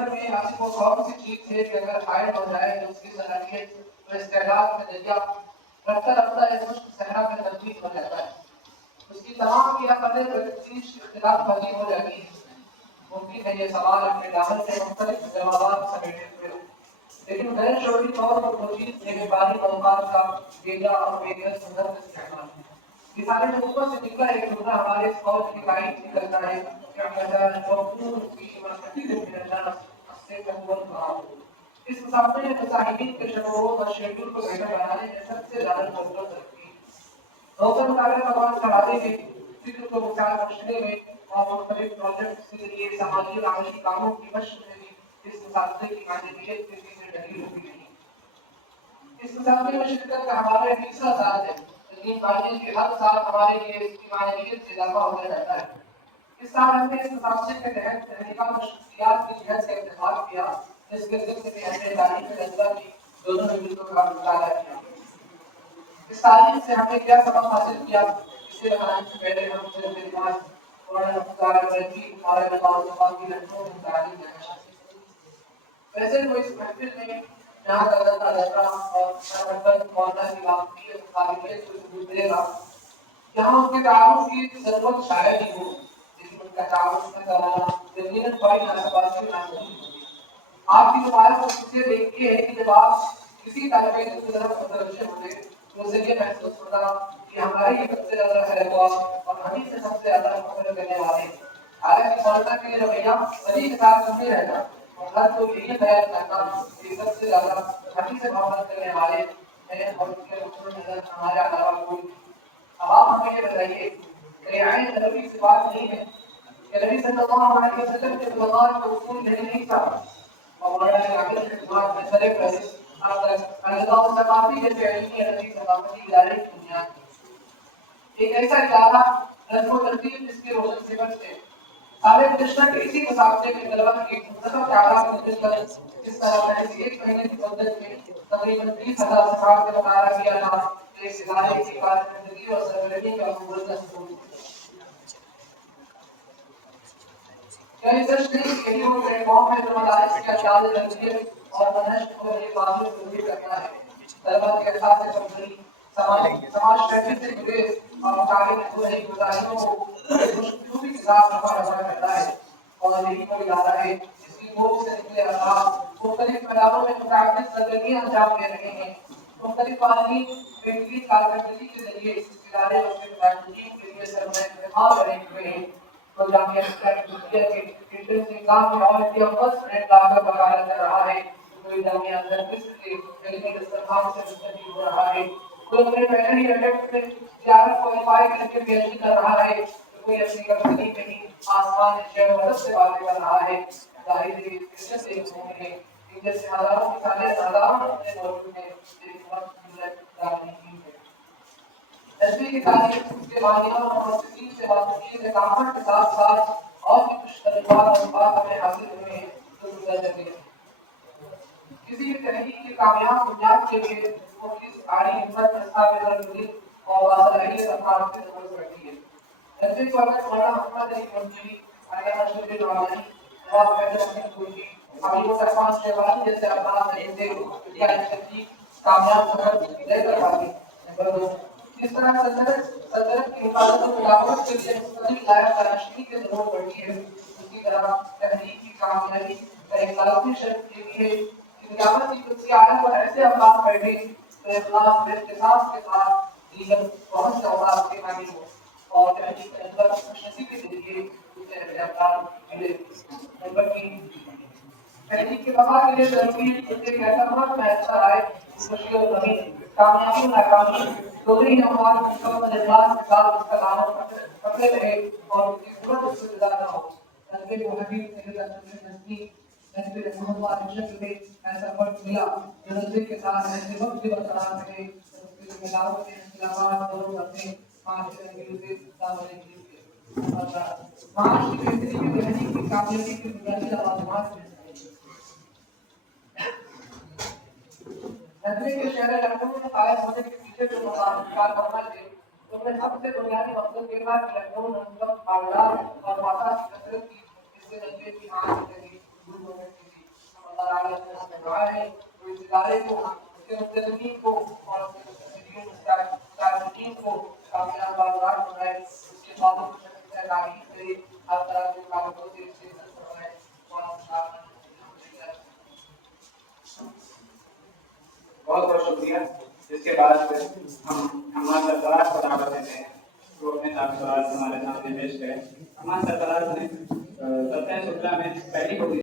اندر میں ایسی وہ کون سی چیز ہے کہ اگر قائم ہو جائے تو اس کی صلاحیت و استعداد کا ذریعہ رفتہ رفتہ ایک مشق صحرا میں تبدیل ہو جاتا ہے. اس کی تمام کی عقلیں تجدید اختلاف پذیر ہو جاتی ہیں. ممکن ہے یہ سوال اپنے دامن سے مختلف جوابات سمیٹے ہوئے ہو، لیکن غیر شعوری طور پر وہ چیز میرے باری اوقات کا بیجا اور بےغرض مدد استعمال ہے. مثال نبوت سے نکلا ایک جملہ ہمارے اس قول کی تائید نکلتا ہے کہ اس مسافر نے مصاحبین کے شروط اور شیڈول کو بہتر بنانے میں سب سے زیادہ ضرورت رکھتی ہے. نوکر مطالعہ زبان چڑھانے میں، فکر کو مسائل بخشنے میں اور مختلف پروجیکٹس کے لیے سماجی اور عملی کاموں کی مشق میں بھی اس مسافر کی معنویت کے لیے ڈھلی ہوئی نہیں. اس مسافر میں شرکت کا ہمارا تیسرا سال ہے، لیکن معنی کہ ہر سال ہمارے لیے اس کی معنویت سے اضافہ ہوتا جاتا ہے. اس سال ہم نے اس مسافر کے تحت تحریکات اور شخصیات کی جہت سے انتخاب کیا، جس کے ذکر میں ہم نے تعلیم جذبہ کی دونوں جملوں کا مطالعہ کیا. اس تعلیم سے ہم نے کیا سبق حاصل کیا، اسے بتانے سے پہلے ہم صرف علمات اور مطالعاتی اور مطالعات کی لہجوں میں تعلیم دینا چاہتے ہیں. ویسے تو اس محفل میں جہاں تک لگتا اور ہر مولانا کی واقعی قابلیت کو گزرے گا، جہاں ان کے تعاون کی ضرورت شاید ہی ہو، لیکن ان کا تعاون کا کرانا یقیناً بڑی ناسبازی نازلی ہوگی. آپ کی تمہارے کو اسے دیکھتی ہے کہ جب آپ کسی طالب علم کی طرف متوجہ ہوتے تو اسے یہ محسوس ہوتا کہ ہمارے ہی سب سے زیادہ خیر اور ہمیں سے سب سے زیادہ مقابلہ کرنے والے. حالانکہ مولانا کے رویہ ولی کے ساتھ نہیں رہتا اور ہر کوئی یہی بیان کرتا کہ سب سے زیادہ ہمیں سے محبت کرنے والے ہیں اور ان کے رسول نظر ہمارے علاوہ کوئی. اب آپ ہمیں یہ بتائیے کہ رعایت نبوی سے بات نہیں ہے کہ نبی صلی اللہ علیہ وسلم کے بلغات کو اصول نہیں تھا اور مولانا کے عقل کے دماغ میں سرے پہلے اب تک الزام ثقافی جیسے علمی عربی ثقافتی ادارے کی بنیاد تھی. ایک ایسا ادارہ نظم و ترتیب جس کے روشن صفت سے سابق کرشنا کے اسی مسابقے میں طلبہ کی منتخب تعداد منتقل کر جس طرح پہلے ایک مہینے کی مدت میں تقریباً 20,000 صفحات کا مطالعہ کیا تھا تو اس ادارے کی کارکردگی اور سرگرمی کا مبرزہ ثبوت ہے. کیا یہ سچ نہیں کہ یہ پلیٹ فارم ہے جو مدارس کے انداز تربیت اور منہج کو یہ واضح ضروری کرتا ہے؟ طلبہ کے احساس سے کمزوری، سماج شہریت سے گریز اور مطالعے میں ہو رہی کوتاہیوں کو مشکلوں کے خلاف رفع دفع کرتا ہے. اور یہی وہ ادارہ ہے جس کی موت سے نکلے افراد مختلف میدانوں میں متعدد سرگرمیاں انجام دے رہے ہیں. مختلف عالمی بہترین کارکردگی کے ذریعے اس ادارے اور اس کے متعلقین کے لیے سرمایہ اعتماد بنے ہوئے ہیں. تو جامعہ اسلامیہ کے انٹرنس نظام میں اور کیمپس رینک لا کر وکالت کر رہا ہے. کوئی جامعہ اندر مصر کے علمی دسترخوان سے مستفید ہو رہا ہے. کوئی اپنے پہلے ایڈپٹ میں زیارت کوالیفائی کر کے پی ایچ ڈی کر رہا ہے. کوئی اپنی کمپنی میں ہی آسمان شہر مدد سے باتیں کر رہا ہے. ظاہر ہے اس سے ایک مومن ہے کہ جیسے ہزاروں مثالیں ہزاروں اپنے موجود ہیں لیکن وقت ملت دار نہیں ہے. تجویز کی تعلیم اس کے ماہرین اور مؤسسین سے واقفیت اقامت کے ساتھ ساتھ اور بھی کچھ تجربات اور بات ہمیں حاصل ہوئے ہیں جو مدرجہ ہیں. کسی بھی تحریک کی کامیاب بنیاد کے لیے وہ کس آڑی ہمت استعمال اور واصلاحیت افراد کی ضرورت پڑتی ہے. تجویز کو اگر مولانا محمد علی منصوری، علامہ شبیر نعمانی، نواب حیدر حسین کوٹھی، حبیب الرحمان شیبانی جیسے افراد ایسے یا تحقیق کامیاب سفر لے کر پاتے ہیں. نمبر 2، اس طرح سلطنت کی حفاظت و مدافعت کے لیے مختلف لائق تراشی کی ضرورت پڑتی ہے. اسی طرح تحریک کی کامیابی کا ایک لازمی شرط یہ بھی ہے کہ قیامت کی کرسی عالم پر ایسے افراد بیٹھے تو اخلاص و اختصاص کے ساتھ دیگر بہت سے اوقات کے حامی ہو اور تحریک کے اندر خوشنصیبی کے ذریعے اسے ایسے افراد ملے. نمبر 3، تحریک کے بقا کے لیے ضروری ہے کہ ایک ایسا وقت میسر آئے خوشی و غمی، کامیابی و ناکامی دونوں ہی اموال مکمل اجلاس کے ساتھ اس کا دامن پکڑے رہے اور اس کی ضرورت اس سے جدا نہ ہو. نبی کو حبیب سے نزدیک نبی رحمہ اللہ کی شکل میں ایسا وقت ملا جو نبی کے ساتھ ایسے وقت بھی برقرار رہے اس کے ذمہ داروں کے اختلافات دونوں کرتے معاشرے میں اسے دعوت دی. معاشی بہتری میں تحریک کی کامیابی کی بنیادی لوازمات میں نبی کے شہر لکھنؤ میں قائم ہونے کے پیچھے جو کارنامہ تھے ان میں سب سے بنیادی مقصد یہ تھا کہ لکھنؤ منظم باغدار اور واقع کی کثرت کی جس سے نبی کی آن زندگی گل ہونے کی تعالیٰ سے دعا ہے تو اس ادارے کو اس کے مستقبل کو اور اس کے مستقبل کو کامیاب بازار بنائے اس کے بعدوں کو شکل تعلیم سے ہر طرح کے کاموں سے اس سے بنائے بہت بہت شکریہ. اس کے بعد ہمارے سرکار کو دعوت دیتے ہیں جو اپنے تاثرات ہمارے سامنے پیش کریں. ہمارے سرکار نے 17 میں پہلی